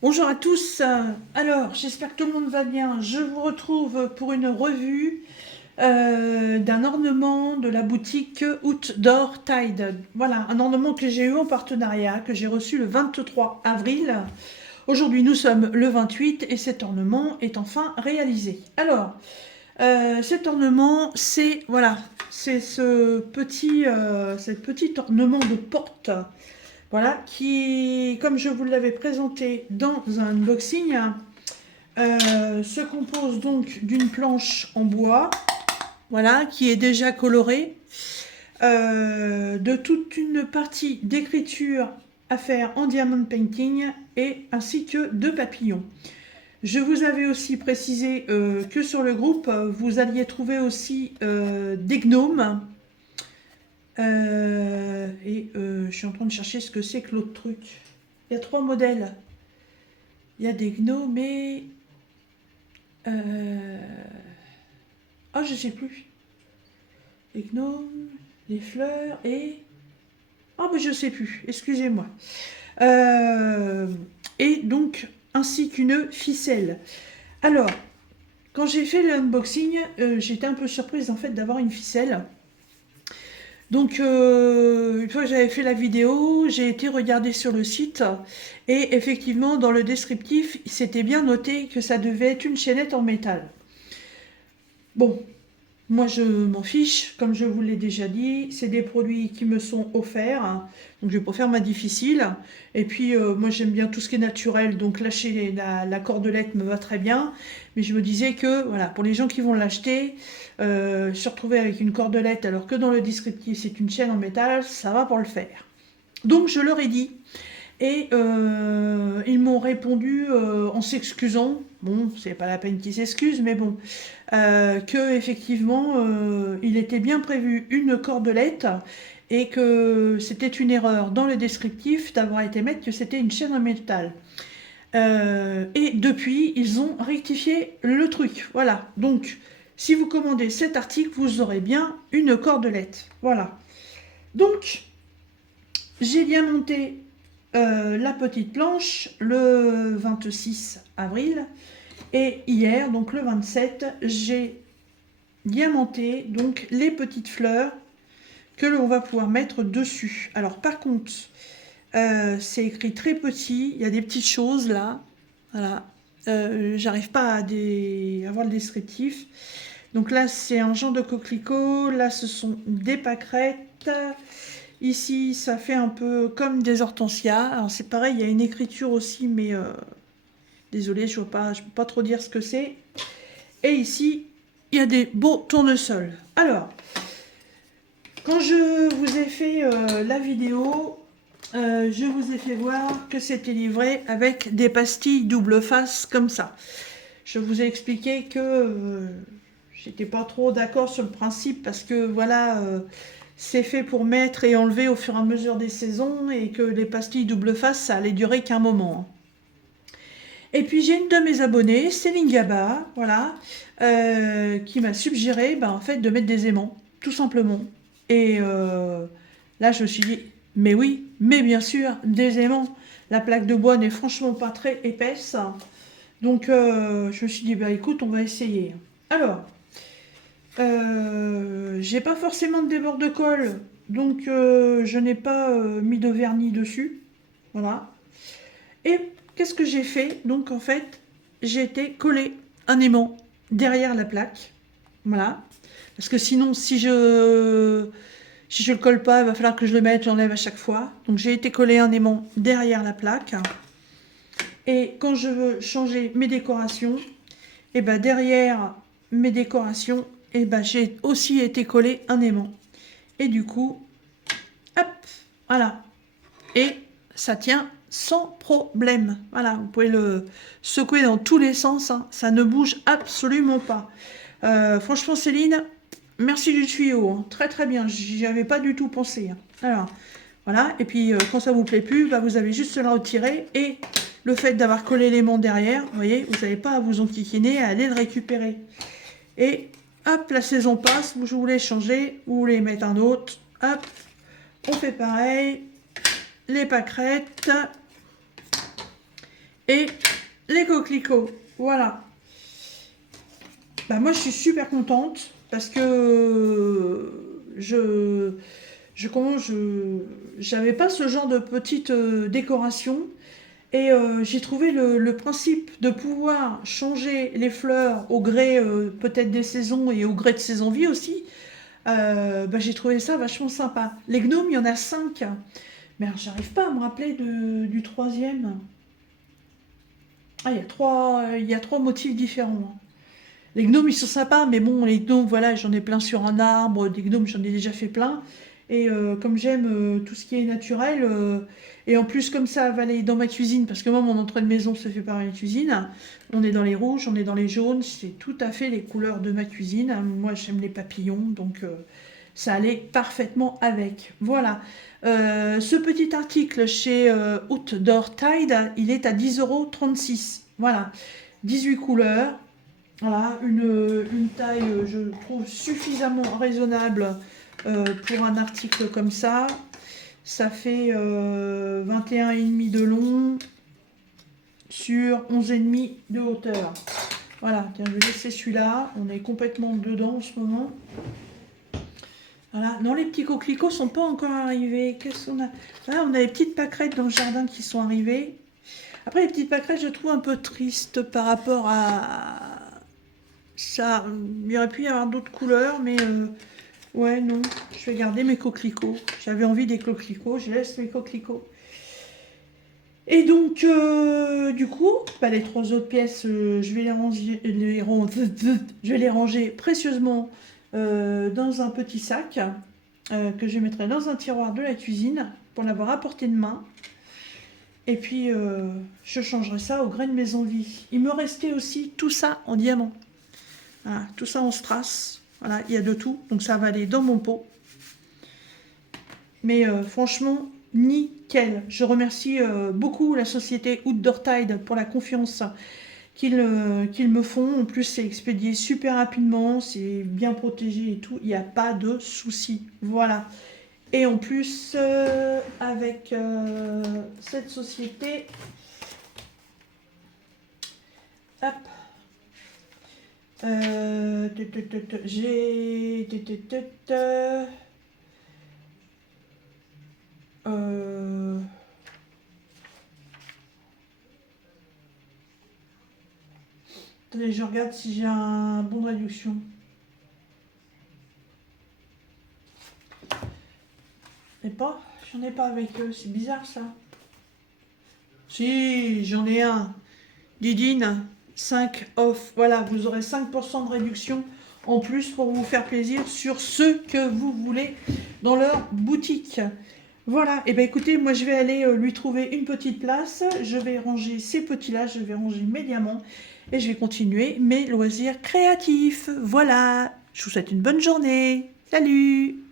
Bonjour à tous, alors j'espère que tout le monde va bien. Je vous retrouve pour une revue d'un ornement de la boutique Outdoor Tide. Voilà, un ornement que j'ai eu en partenariat, que j'ai reçu le 23 avril. Aujourd'hui nous sommes le 28 et cet ornement est enfin réalisé. Alors, cet ornement, c'est voilà, c'est cet petit ornement de porte. Voilà, qui, comme je vous l'avais présenté dans un unboxing, se compose donc d'une planche en bois, voilà, qui est déjà colorée, de toute une partie d'écriture à faire en diamond painting et ainsi que de papillons. Je vous avais aussi précisé que sur le groupe, vous alliez trouver aussi des gnomes. Je suis en train de chercher ce que c'est que l'autre truc. Il y a 3 modèles. Il y a des gnomes et... Ah, je sais plus. Les gnomes, les fleurs et... Ah, mais je sais plus, excusez-moi. Et donc, ainsi qu'une ficelle. Alors, quand j'ai fait l'unboxing, j'étais un peu surprise en fait d'avoir une ficelle. Donc, une fois que j'avais fait la vidéo, j'ai été regarder sur le site et effectivement, dans le descriptif, c'était bien noté que ça devait être une chaînette en métal. Bon, moi je m'en fiche, comme je vous l'ai déjà dit, c'est des produits qui me sont offerts, hein, donc je vais pas faire ma difficile. Et puis moi j'aime bien tout ce qui est naturel, donc lâcher la cordelette me va très bien. Mais je me disais que voilà, pour les gens qui vont l'acheter, se retrouver avec une cordelette alors que dans le descriptif c'est une chaîne en métal, ça va pour le faire. Donc je leur ai dit. Et ils m'ont répondu en s'excusant, bon, c'est pas la peine qu'ils s'excusent, mais bon, que effectivement, il était bien prévu une cordelette et que c'était une erreur dans le descriptif d'avoir été mettre que c'était une chaîne en métal. Et depuis, ils ont rectifié le truc. Voilà. Donc, si vous commandez cet article, vous aurez bien une cordelette. Voilà. Donc, j'ai bien monté la petite planche le 26 avril et hier, donc le 27, j'ai diamanté donc les petites fleurs que l'on va pouvoir mettre dessus. Alors par contre, c'est écrit très petit, il y a des petites choses là, voilà. J'arrive pas à voir le descriptif. Donc là, c'est un genre de coquelicot, là ce sont des pâquerettes. Ici, ça fait un peu comme des hortensias. Alors c'est pareil, il y a une écriture aussi, mais désolé, je ne peux pas trop dire ce que c'est. Et ici, il y a des beaux tournesols. Alors, quand je vous ai fait la vidéo, je vous ai fait voir que c'était livré avec des pastilles double face comme ça. Je vous ai expliqué que j'étais pas trop d'accord sur le principe parce que voilà, c'est fait pour mettre et enlever au fur et à mesure des saisons et que les pastilles double face, ça allait durer qu'un moment. Et puis j'ai une de mes abonnées, Céline Gaba, voilà, qui m'a suggéré en fait, de mettre des aimants, tout simplement. Et là, je me suis dit, mais oui, mais bien sûr, des aimants. La plaque de bois n'est franchement pas très épaisse. Donc, je me suis dit, écoute, on va essayer. Alors, j'ai pas forcément de débord de colle, donc je n'ai pas mis de vernis dessus. Voilà. Et qu'est-ce que j'ai fait? Donc, en fait, j'ai été coller un aimant derrière la plaque. Voilà. Parce que sinon, si je le colle pas, il va falloir que je le mette, j'enlève à chaque fois. Donc j'ai été coller un aimant derrière la plaque. Et quand je veux changer mes décorations, et derrière mes décorations, j'ai aussi été coller un aimant. Et du coup, hop, voilà. Et ça tient sans problème. Voilà, vous pouvez le secouer dans tous les sens, hein, ça ne bouge absolument pas. Franchement, Céline, merci du tuyau, hein, très très bien, j'y avais pas du tout pensé. Hein. Alors, voilà, et puis quand ça vous plaît plus, vous avez juste à le retirer et le fait d'avoir collé l'aimant derrière, vous voyez, vous n'avez pas à vous enquiquiner, à aller le récupérer. Et hop, la saison passe, vous voulez changer, vous voulez mettre un autre, hop, on fait pareil, les pâquerettes, et les coquelicots. Voilà. Bah, moi, je suis super contente parce que j'avais pas ce genre de petite décoration. Et j'ai trouvé le principe de pouvoir changer les fleurs au gré peut-être des saisons et au gré de ses envies aussi. Bah, j'ai trouvé ça vachement sympa. Les gnomes, il y en a 5. Mais alors, j'arrive pas à me rappeler du troisième. Ah, il y a trois motifs différents, hein. Les gnomes, ils sont sympas, mais bon, les gnomes, voilà, j'en ai plein sur un arbre. Des gnomes, j'en ai déjà fait plein. Et comme j'aime tout ce qui est naturel, et en plus, comme ça va aller dans ma cuisine, parce que moi, mon entrée de maison se fait par ma cuisine. On est dans les rouges, on est dans les jaunes, c'est tout à fait les couleurs de ma cuisine. Moi, j'aime les papillons, donc ça allait parfaitement avec. Voilà. Ce petit article chez Outdoor Tide, il est à 10,36 €. Voilà. 18 couleurs. Voilà, une taille, je trouve, suffisamment raisonnable pour un article comme ça. Ça fait 21,5 de long sur 11,5 de hauteur. Voilà, tiens, je vais laisser celui-là. On est complètement dedans en ce moment. Voilà, non, les petits coquelicots sont pas encore arrivés. Qu'est-ce qu'on a? Là, on a les petites pâquerettes dans le jardin qui sont arrivées. Après, les petites pâquerettes, je trouve un peu triste par rapport à ça. Il y aurait pu y avoir d'autres couleurs, mais ouais, non. Je vais garder mes coquelicots. J'avais envie des coquelicots, je laisse mes coquelicots. Et donc, du coup, bah, les 3 autres pièces, je vais je vais les ranger précieusement dans un petit sac que je mettrai dans un tiroir de la cuisine pour l'avoir à portée de main. Et puis, je changerai ça au gré de mes envies. Il me restait aussi tout ça en diamant. Voilà, tout ça en strass. Voilà, il y a de tout. Donc, ça va aller dans mon pot. Mais franchement, nickel. Je remercie beaucoup la société Outdoor Tide pour la confiance qu'ils me font. En plus, c'est expédié super rapidement. C'est bien protégé et tout. Il n'y a pas de souci. Voilà. Et en plus, avec cette société, hop, j'ai attendez, je regarde si j'ai un bon de réduction. J'en ai pas avec eux, c'est bizarre ça. Si, j'en ai un. Didine, 5 off. Voilà, vous aurez 5% de réduction en plus pour vous faire plaisir sur ce que vous voulez dans leur boutique. Voilà, et bien écoutez, moi je vais aller lui trouver une petite place. Je vais ranger ces petits-là, je vais ranger mes diamants et je vais continuer mes loisirs créatifs. Voilà, je vous souhaite une bonne journée. Salut!